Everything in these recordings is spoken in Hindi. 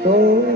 ओम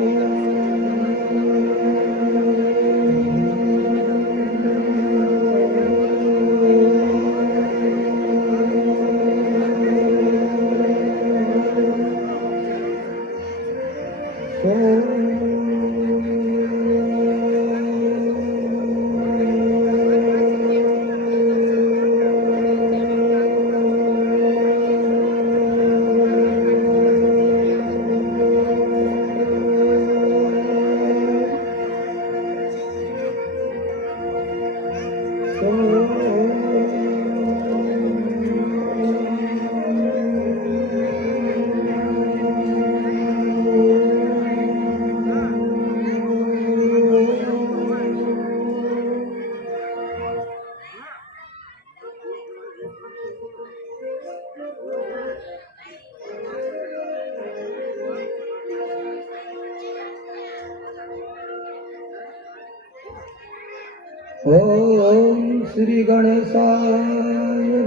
श्री गणेशाय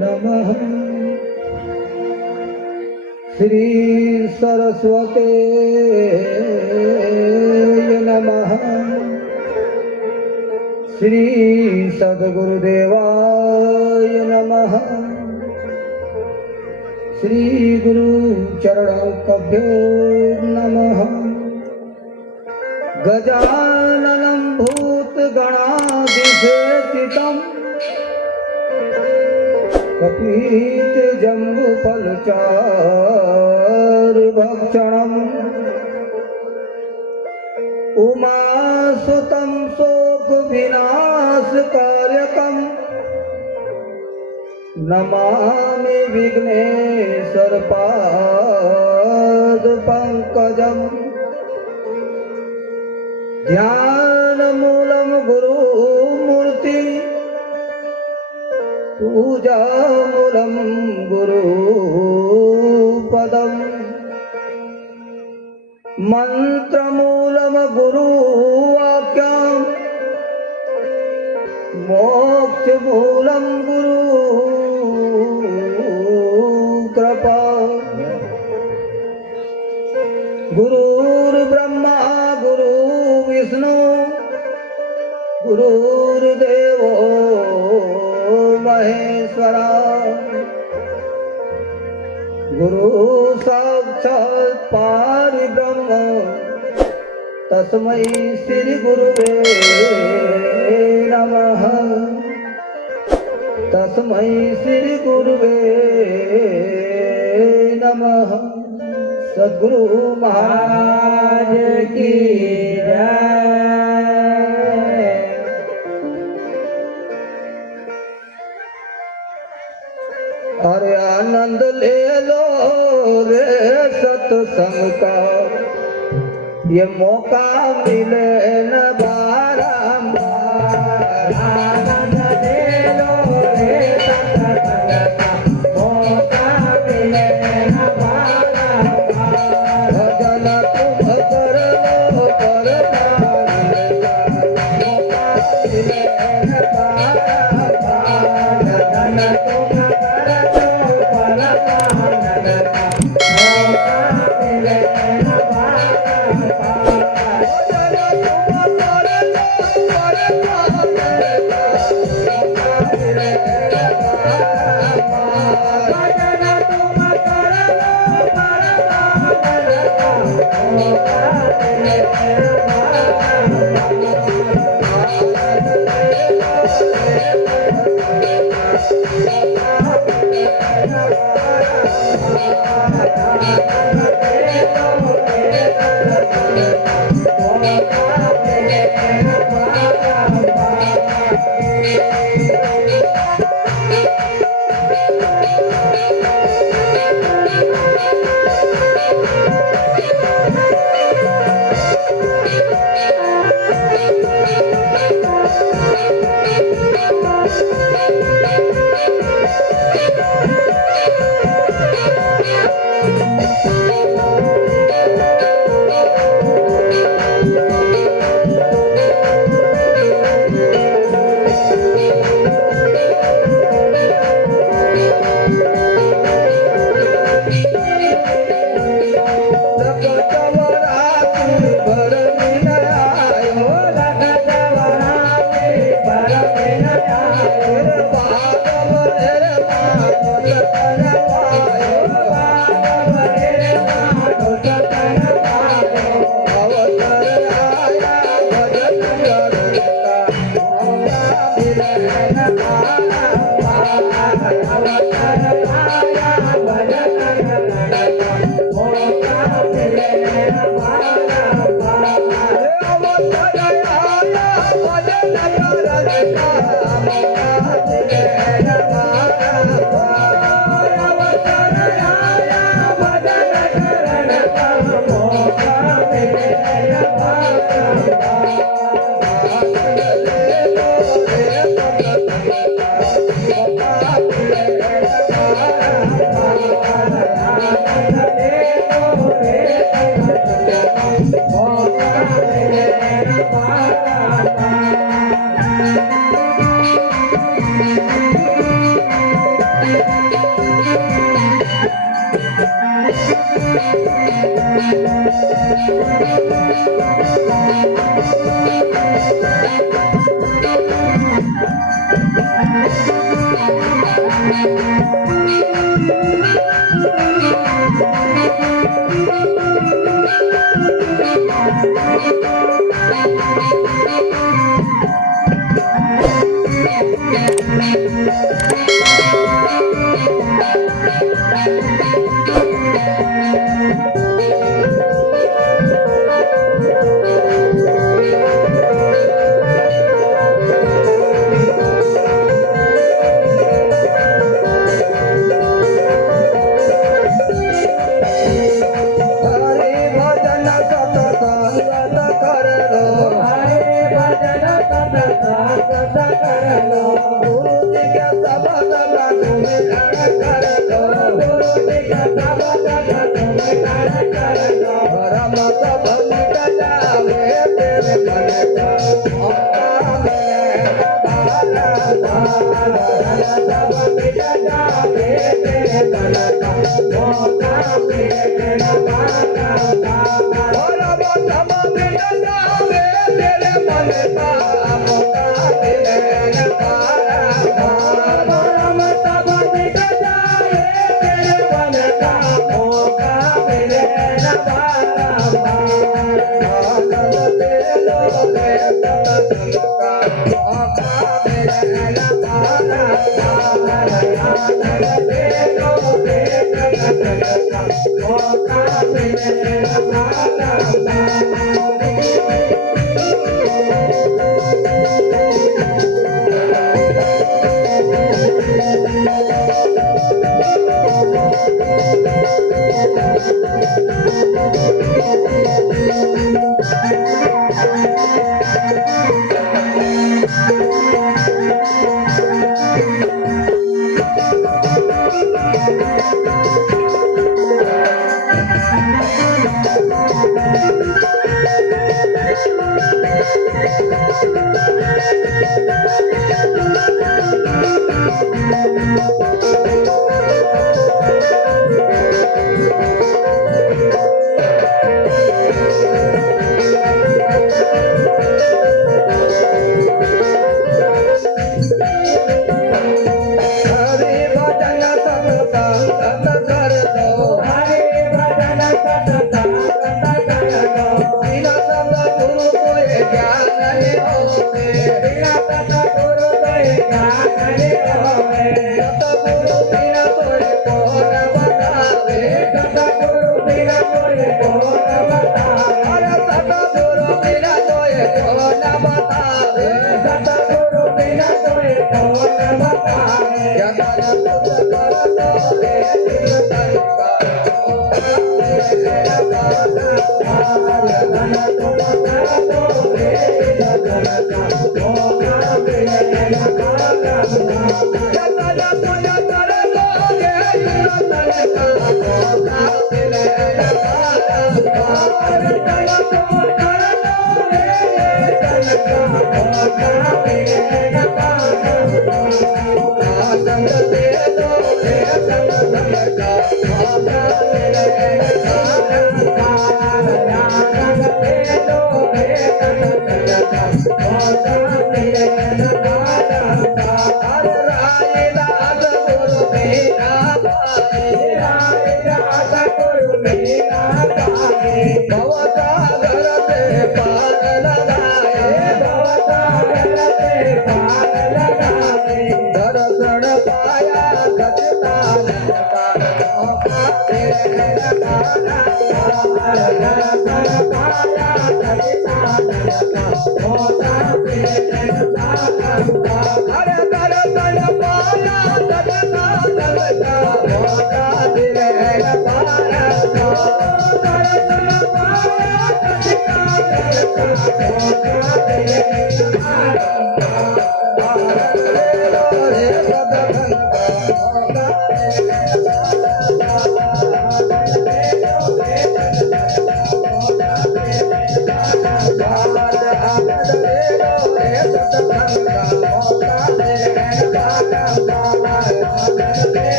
नमः। श्री सरस्वते नमः। श्री सद्गुरुदेवाय नमः। श्री गुरु चरणकभ्यो नमः। गजाननं भूतगणाधिसेवितं कपितजम्बुफलचारुभक्षणम् उमासुतं शोकविनाशकारकम् नमामि विघ्नेश्वरपादपङ्कजम्। ध्यानमूलं गुरुमूर्ति पूजामूलं गुरुपदम् मन्त्रमूलं गुरुवाक्यम् मोक्षमूलं गुरुकृपा। गुरुर्ब्रह्मा गुरुर्विष्णु गुरुर्देवो महेश्वरा। गुरु साक्षात् परब्रह्म तस्मै श्री गुरुवे नमः। तस्मै श्री गुरुवे नमः। सद्गुरु महाराज की जय। अरे आनंद ले लो रे सत्संग का, ये मौका मिले न बारंबार। आनंद ले लो रे सत्संग का, मौका मिले न बारंबार। भजन तुम कर लो परमानंद का, मौका मिले न बारंबार। भजन तुम कर लो परमानंद का, मौका मिले न Thank you.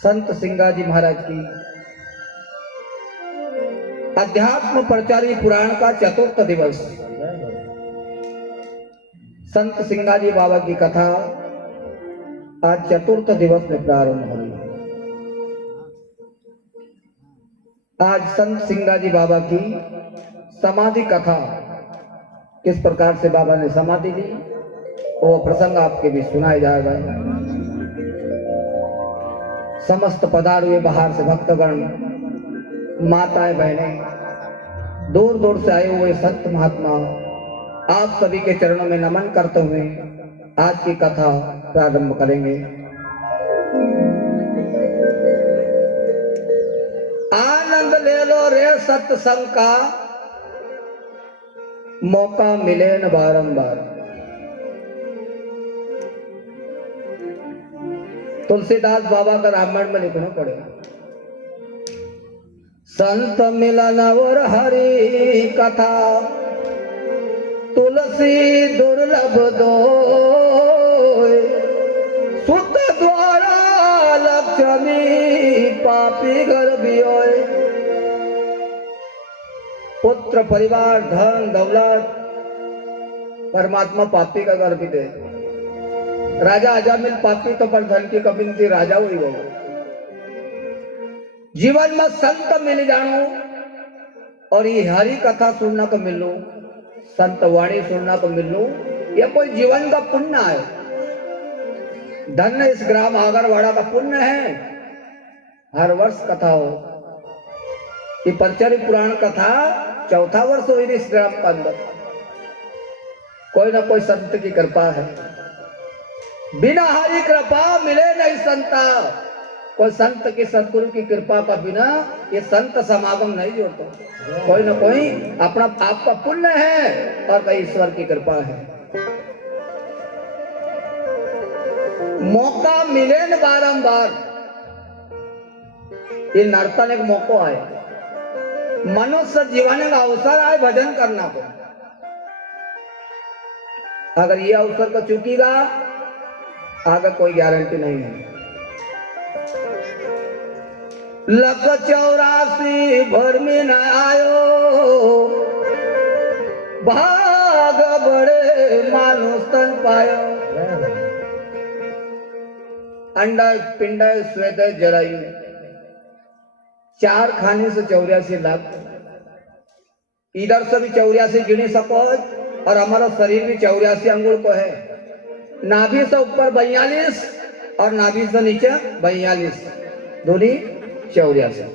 संत सिंगाजी महाराज की अध्यात्म प्रचारी पुराण का चतुर्थ दिवस। संत सिंगाजी बाबा की कथा आज चतुर्थ दिवस में प्रारंभ हुई। आज संत सिंगाजी बाबा की समाधि कथा, किस प्रकार से बाबा ने समाधि ली वो प्रसंग आपके भी सुनाया जाएगा। समस्त पधार हुए बाहर से भक्तगण, माताएं, बहनें, दूर दूर से आए हुए संत महात्मा, आप सभी के चरणों में नमन करते हुए आज की कथा प्रारंभ करेंगे। आनंद ले लो रे सत्संग का, मौका मिले न बारंबार। तुलसीदास बाबा का रामायण में लिखना पड़ेगा। संत मिलन और हरि कथा, तुलसी दुर्लभ दो, सुत द्वारा लक्ष्मी पापी गर्भियोय। पुत्र परिवार धन दौलत परमात्मा पापी का गर्भ दे। राजा अजामिल पापी तो पर धन की कमी थी, राजा हुई वो। जीवन में संत मिल जानो और ये हरि कथा सुनना को मिलू, संत वाणी सुनना को मिलू, ये कोई जीवन का पुण्य है। धन्य इस ग्राम आगरवाड़ा का पुण्य है। हर वर्ष कथा हो। ये परचरी पुराण कथा चौथा वर्ष हुई इस ग्राम के अंदर। कोई ना कोई संत की कृपा है। बिना हरि कृपा मिले नहीं संता। कोई संत की सदगुरु की कृपा का बिना ये संत समागम नहीं होता। कोई ना कोई अपना आपका पुण्य है और कई ईश्वर की कृपा है। मौका मिले न बारंबार। ये नर्तन एक मौका है, मनुष्य जीवन का अवसर आए भजन करना को। अगर ये अवसर को चूकेगा आगे कोई गारंटी नहीं है। लख 84 भर में न आयो, भाग बड़े मानुष तन पायो। अंडा पिंड श्वेत जरायु, 4 खाने से 84 लाख। इधर से भी 84 गिनी सको और हमारा शरीर भी 84 अंगुल को है। नाभि से ऊपर 42 और नाभि से नीचे 42, दोनों 84।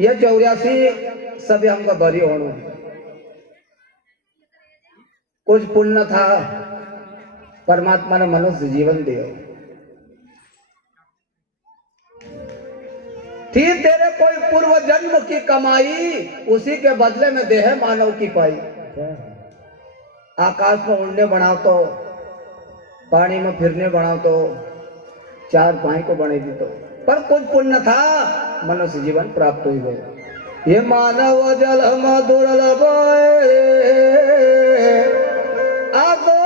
यह 84 सभी हमका बरी होना। कुछ पुण्य था, परमात्मा ने मनुष्य जीवन दिया। थी तेरे कोई पूर्व जन्म की कमाई, उसी के बदले में देह मानव की पाई। आकाश में उड़ने बनाओ तो, पानी में फिरने बनाओ तो, 4 पाई को बने दी तो पर कुछ पुण्य था, मनुष्य जीवन प्राप्त हो गया। ये मानव जन्म दुर्लभ आगो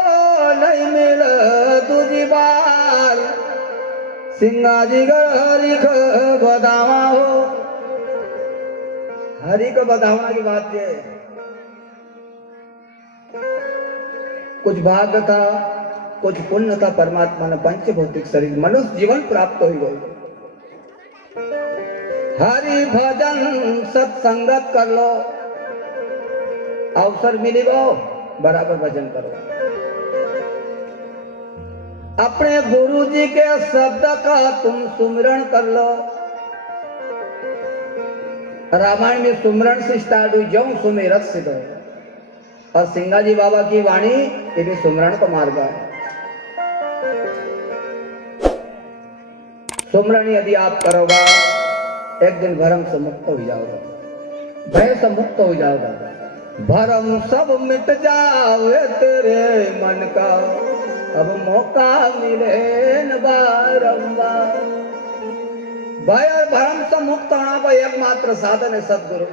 नहीं मिल दूजी बार, सिंगाजी हरि को बदावा हो। हरि को बदावना की बात है, कुछ भाग्य था, कुछ पुण्य था, परमात्मा ने पंच भौतिक शरीर मनुष्य जीवन प्राप्त हो गई। हरि भजन सत्संगत कर लो, अवसर मिलेगा बराबर भजन करो। अपने गुरु जी के शब्द का तुम सुमिरन कर लो। रामायण में सुमिरन से स्टार्ट हुई, जो सुमेरत सिद्ध है, और सिंगाजी बाबा की वाणी ये भी सुमिरन का मार्ग है। सुमिरन यदि आप करोगा, एक दिन भरम से मुक्त हो जाओगे, भय से मुक्त हो जाओगा। भरम सब मिट जावे तेरे मन का, अब मौका मिले न बारंबार। भय और भरम से मुक्त होना का एकमात्र साधन है सदगुरु।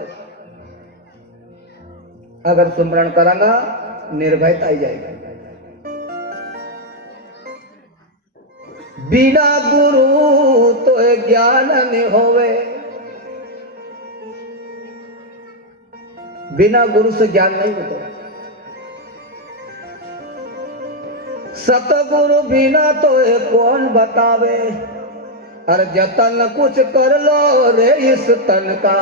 अगर सुमिरन करेंगा निर्भयता ही जाएगी। बिना गुरु तो ज्ञान नहीं होवे, बिना गुरु से ज्ञान नहीं होता। सतगुरु बिना तो कौन बतावे, अरे जतन कुछ कर लो रे इस तन का,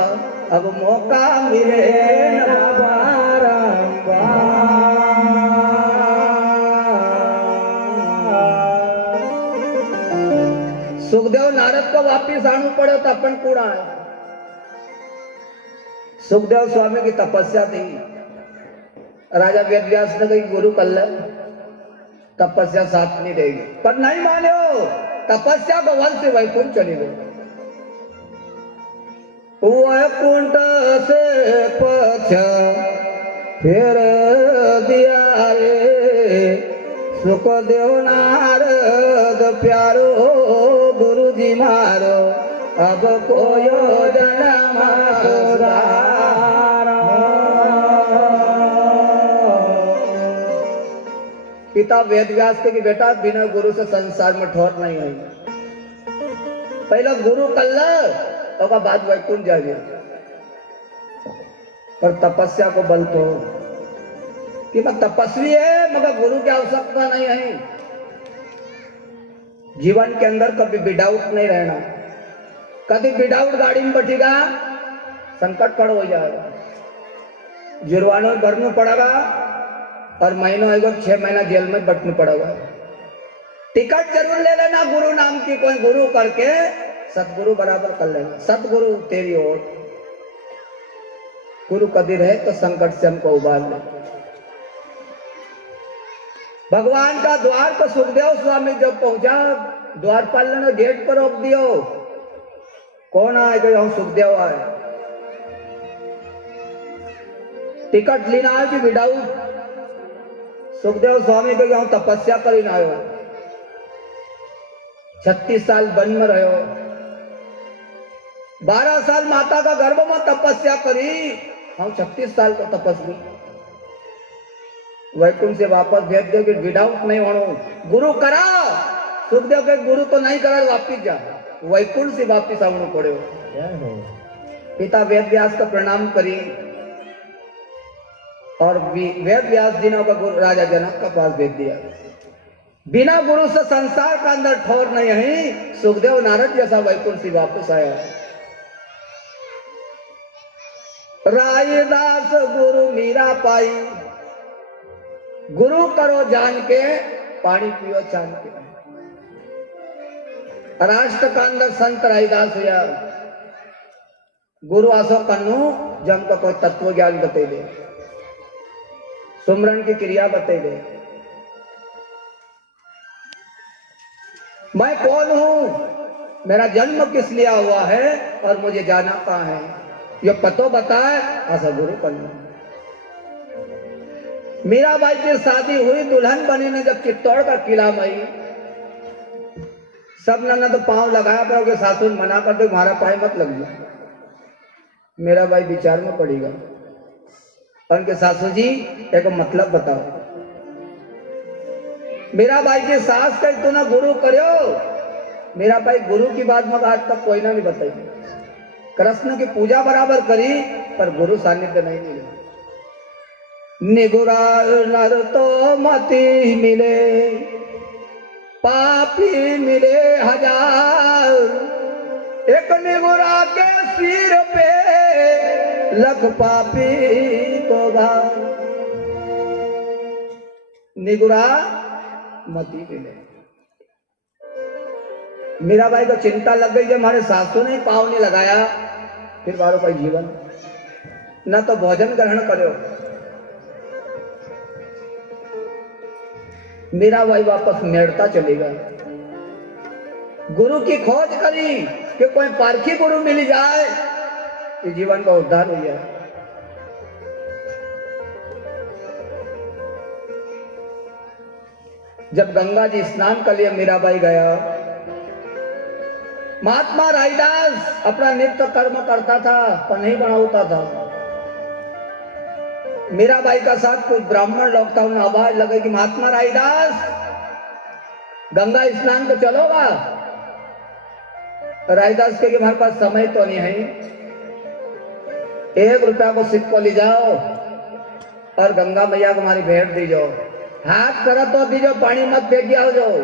अब मौका मिले न बारंबार। सुखदेव नारद को वापिस आना पड़े तो अपन कूड़ा है। सुखदेव स्वामी की तपस्या थी, राजा वेदव्यास ने कही गुरु कल तपस्या साथ नहीं रहेगी, पर नहीं माने हो, तपस्या को वन से वैकुंठ चली गई। वैकुंठ से पछा फिर दिया रे, सुखदेव नारद प्यारो गुरु जी मारो, अब कोयो जन्म सुधारो। पिता वेदव्यास के बेटा बिना गुरु से संसार में ठोर नहीं आई, पहले गुरु कल्ला और बाद वैकुंठ जाइए। पर तपस्या को बल तो कि मैं तपस्वी है मगर गुरु की आवश्यकता नहीं है। जीवन के अंदर कभी विदाउट नहीं रहना, कभी विदाउट गाड़ी में बैठेगा संकट खड़ा हो जाएगा, जुर्माना भरना पड़ेगा और महीनों आएगा 6 महीना जेल में बैठना पड़ेगा। टिकट जरूर ले लेना गुरु नाम की, कोई गुरु करके सतगुरु बराबर कर लेना। सतगुरु तेरी ओर, गुरु कभी रहे तो संकट से हमको उबार ले। भगवान का द्वार पर सुखदेव स्वामी जब पहुंचा, द्वारपाल ने गेट पर रोक दियो, कौन आए? तो हम सुखदेव आए। टिकट लेना है कि विदाउट? सुखदेव स्वामी को हम तपस्या कर आयो, 36 साल वन में रहो, 12 साल माता का गर्भ में तपस्या करी, हम 36 साल को तपस्वी। वैकुंठ से वापस भेज दे कि विदाउट नहीं होना, गुरु करा। सुखदेव के गुरु तो नहीं करा, वापिस जा, वैकुंठ से वापिस आना पड़े। पिता वेद व्यास का प्रणाम करी और वेद व्यास जी ने गुरु राजा जनक का पास भेज दिया। बिना गुरु से संसार का अंदर ठोर नहीं है। सुखदेव नारद जैसा वैकुंठ से वापस आया। रायदास गुरु मीरा पाई, गुरु करो जान के, पानी पियो छान के। राष्ट्र का अंदर संत रायदास हुआ। गुरु आसो कन्नू जम का कोई तत्व ज्ञान बते दे, सुमरन की क्रिया बते दे। मैं कौन हूं, मेरा जन्म किस लिया हुआ है और मुझे जाना कहां है, ये पतो बताए। ऐसा गुरु कन्नू। मीराबाई की शादी हुई, दुल्हन बनी ने जब चित्तौड़ का किला में आई, सब नन्ना तो पांव लगाया पर उनके सासू ने मना कर दो हमारा पाए मत लग जाए। मेरा भाई विचार में पड़ेगा और उनके सासू जी एक मतलब बताओ। मेरा भाई के सास का तो ना गुरु करो। मेरा भाई गुरु की बात मगर आज तक कोई ना नहीं बताई। कृष्ण की पूजा बराबर करी पर गुरु सानिध्य नहीं मिले। निगुरा नर तो मति मिले पापी मिले हजार। एक निगुरा के सिर पे लख पापी को भार। निगुरा मती मिले। मीरा बाई को चिंता लग गई जब हमारे सासू ने पाँव नहीं लगाया फिर बारो कोई जीवन न तो भोजन ग्रहण करो। मीरा बाई वापस मेड़ता चलेगा। गुरु की खोज करी कि कोई पारखी गुरु मिल जाए कि जीवन का उद्धार हो जाए। जब गंगा जी स्नान कर लिए मीराबाई गया। महात्मा रायदास अपना नित्य कर्म करता था पर नहीं बनाता था। मीराबाई का साथ कुछ ब्राह्मण लोग था उन्हें आवाज लगे कि महात्मा रायदास गंगा स्नान को चलोगा। रायदास के हमारे पास समय तो नहीं है। 1 रुपया को सिक्को ले जाओ और गंगा मैया को हमारी भेंट दी जाओ। हाथ करा तो दीजो पानी मत फेंक आओ जाओ।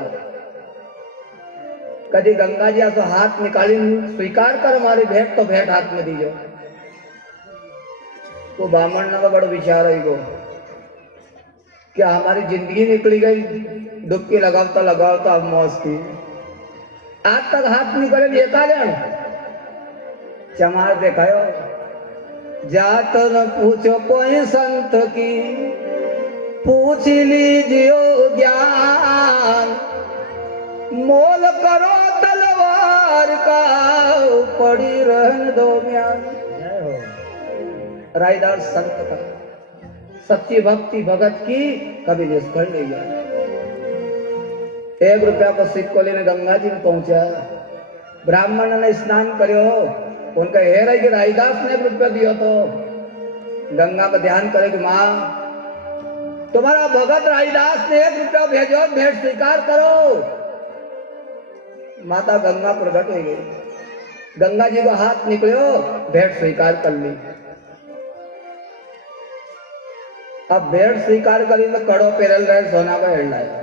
कभी गंगा जी तो हाथ निकाली स्वीकार कर हमारी भेंट तो भेंट हाथ में दीजो। तो ब्राह्मण का बड़ा विचार है गो क्या हमारी जिंदगी निकली गई डुबकी लगावता अब मौज की। आज तक हाथ निकले ये कारण चमार देखायो। जात न पूछो कोई संत की पूछ लीजियो ज्ञान। मोल करो तलवार का पड़ी रहन दो म्यान। रायदास संत था। सच्ची भक्ति भगत की कभी निष्फल नहीं जाए। 1 रुपया को सिक्को लेने गंगा जी में पहुंचा। ब्राह्मण ने स्नान करो उनका हेर है कि रायदास ने 1 रुपया दिया तो गंगा का ध्यान करे कि माँ तुम्हारा भगत रायदास ने 1 रुपया भेजो भेंट स्वीकार करो। माता गंगा प्रकट हो गई। गंगा जी को हाथ निकलो भेंट स्वीकार कर ली। अब भेंट स्वीकार करी तो कड़ो पेरल रहे सोना का हेड लाया।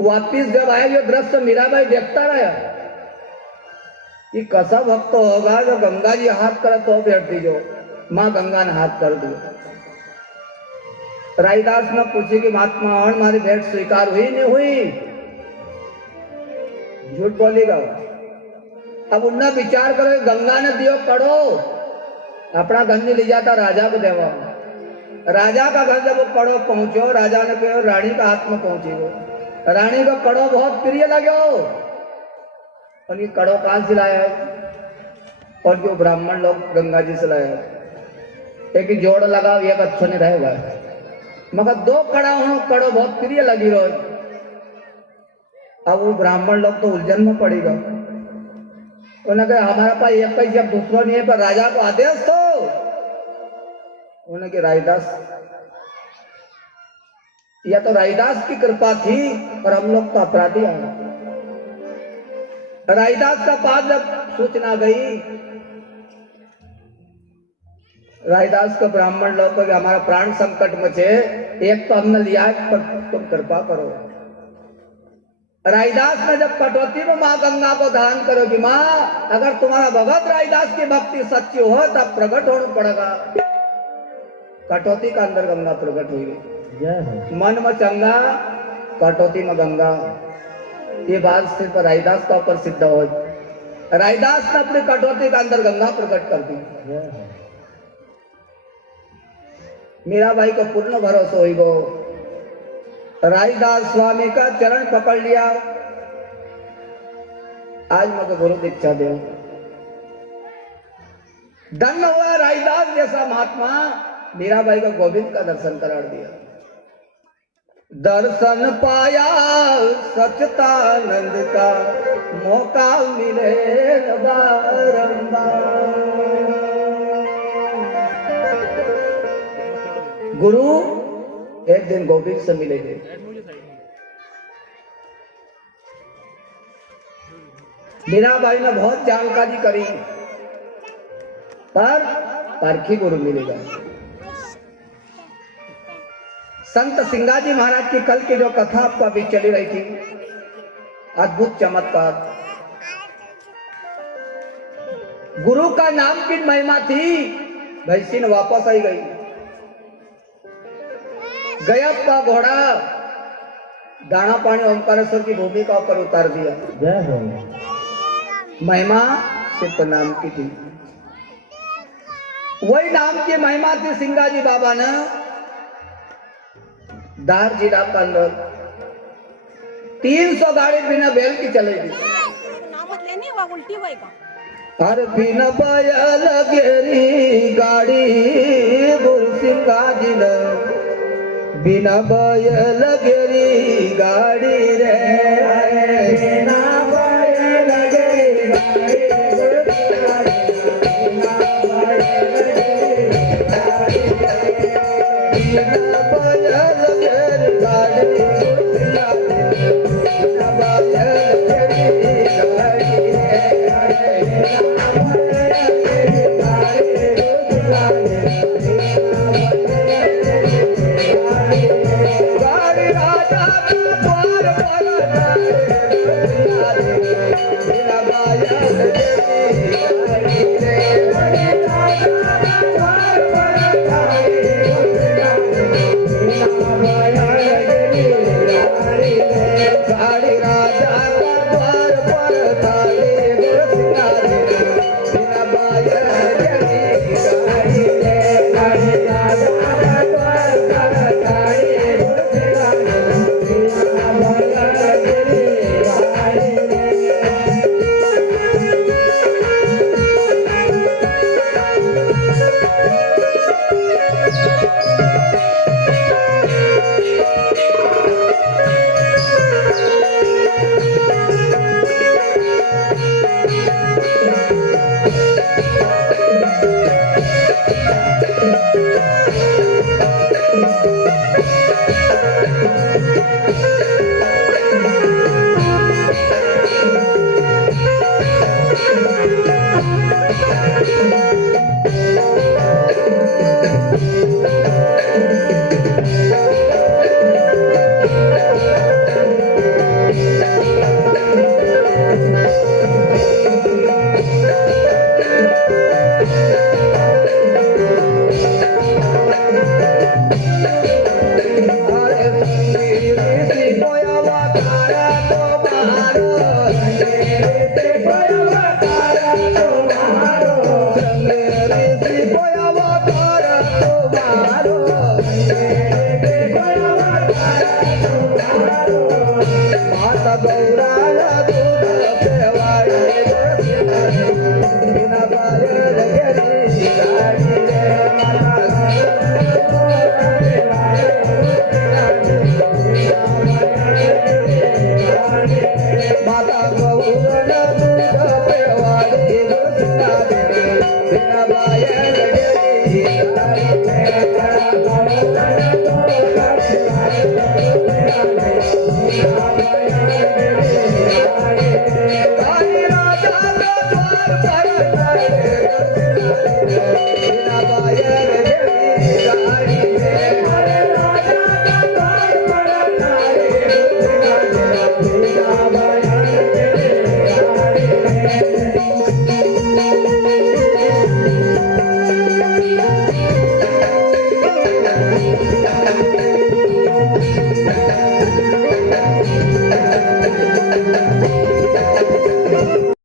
वापिस जब आया जो दृश्य मीराबाई देखता रहा कि कैसा भक्त होगा जो गंगा जी हाथ करे तो भेंट दीजो। माँ गंगा ने हाथ कर दिया। रायदास ने पूछी कि महात्मा हमारी भेंट स्वीकार हुई नहीं हुई। झूठ बोलेगा। अब उन्ना विचार करो गंगा ने दियो कड़ो अपना घर नहीं ले जाता राजा को देवा। राजा का घर जब वो कड़ो पहुंचो राजा ने कहो रानी का हाथ में पहुंचे। रानी को कड़ो बहुत प्रिय लगे और ये कड़ो कहां से लाया और जो ब्राह्मण लोग गंगा जी से लाया। एक जोड़ लगाओ एक अच्छा नहीं रहेगा मगर 2 कड़ा हो कड़ो बहुत प्रिय लगी रोज। अब वो ब्राह्मण लोग तो उलझन में पड़ेगा। उन्होंने कहा हमारा पास एक ही जब दूसरा नहीं है पर राजा को आदेश तो उन्होंने कहा रायदास या तो रायदास की कृपा थी और हम लोग तो अपराधी हैं। रायदास का पास जब सूचना गई रायदास को ब्राह्मण लोग को हमारा प्राण संकट में छे एक तो हमने लिया पर तुम कृपा करो। रायदास ने जब कटौती में माँ गंगा को दान करो कि माँ अगर तुम्हारा भगत रायदास की भक्ति सच्ची हो तब प्रकट होना पड़ेगा। कटौती का अंदर गंगा प्रकट हुई। मन में चंगा कटौती में गंगा। ये बात सिर्फ रायदास का ऊपर सिद्ध हो। रायदास ने अपनी कटौती का अंदर गंगा प्रकट कर दी। मीराबाई को पूर्ण भरोसा हो गो। रायदास स्वामी का चरण पकड़ लिया। आज मुझे गुरु दीक्षा दे। धन्य हुआ रायदास जैसा महात्मा मीराबाई को गोविंद का दर्शन करा दिया। दर्शन पाया सच्चिदानंद का मौका मिले बारंबार। गुरु एक दिन गोविंद से मिलेंगे। मीराबाई ने बहुत जानकारी करी, पर परखी गुरु मिलेगा। संत सिंगाजी महाराज की कल की जो कथा आपको अभी चली रही थी, अद्भुत चमत्कार। गुरु का नाम की महिमा थी। भैंसी ने वापस आई गई, गया का घोड़ा दाना पानी ओंकारेश्वर की भूमिका पर उतार दिया। जय हो। महिमा सिर्फ नाम की थी, वही नाम की महिमा थी। सिंगाजी बाबा ने दार जिला का अंदर 300 गाड़ी बिना बैल की चलेगी। अरे बिना बैल गेरी गाड़ी गुरु सिंगाजी ने बिना बैल गेरी गाड़ी रे। बिना बैल गेरी गाड़ी